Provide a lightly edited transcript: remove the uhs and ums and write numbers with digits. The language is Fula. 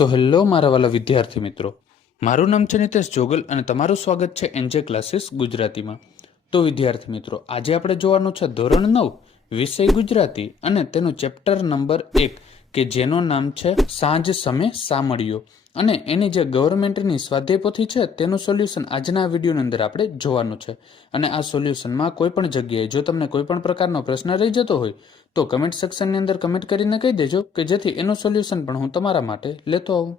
હેલો મારા વાલા વિદ્યાર્થી મિત્રો, મારું નામ છે નિતેશ જોગલ અને તમારું સ્વાગત છે એનજે ક્લાસીસ ગુજરાતીમાં. તો વિદ્યાર્થી મિત્રો, આજે આપણે જોવાનું છે ધોરણ 9 વિષય ગુજરાતી અને તેનું ચેપ્ટર નંબર 1 કે જેનું નામ છે સાંજ સમે સામળીઓ, અને એની જે ગવર્મેન્ટની સ્વાધ્યાયપોથી છે તેનું સોલ્યુશન આજના વિડીયોની અંદર આપણે જોવાનું છે. અને આ સોલ્યુશનમાં કોઈ પણ જગ્યાએ જો તમને કોઈ પણ પ્રકારનો પ્રશ્ન રહી જતો હોય તો કમેન્ટ સેક્શનની અંદર કમેન્ટ કરીને કહી દેજો કે જેથી એનું સોલ્યુશન પણ હું તમારા માટે લેતો આવું.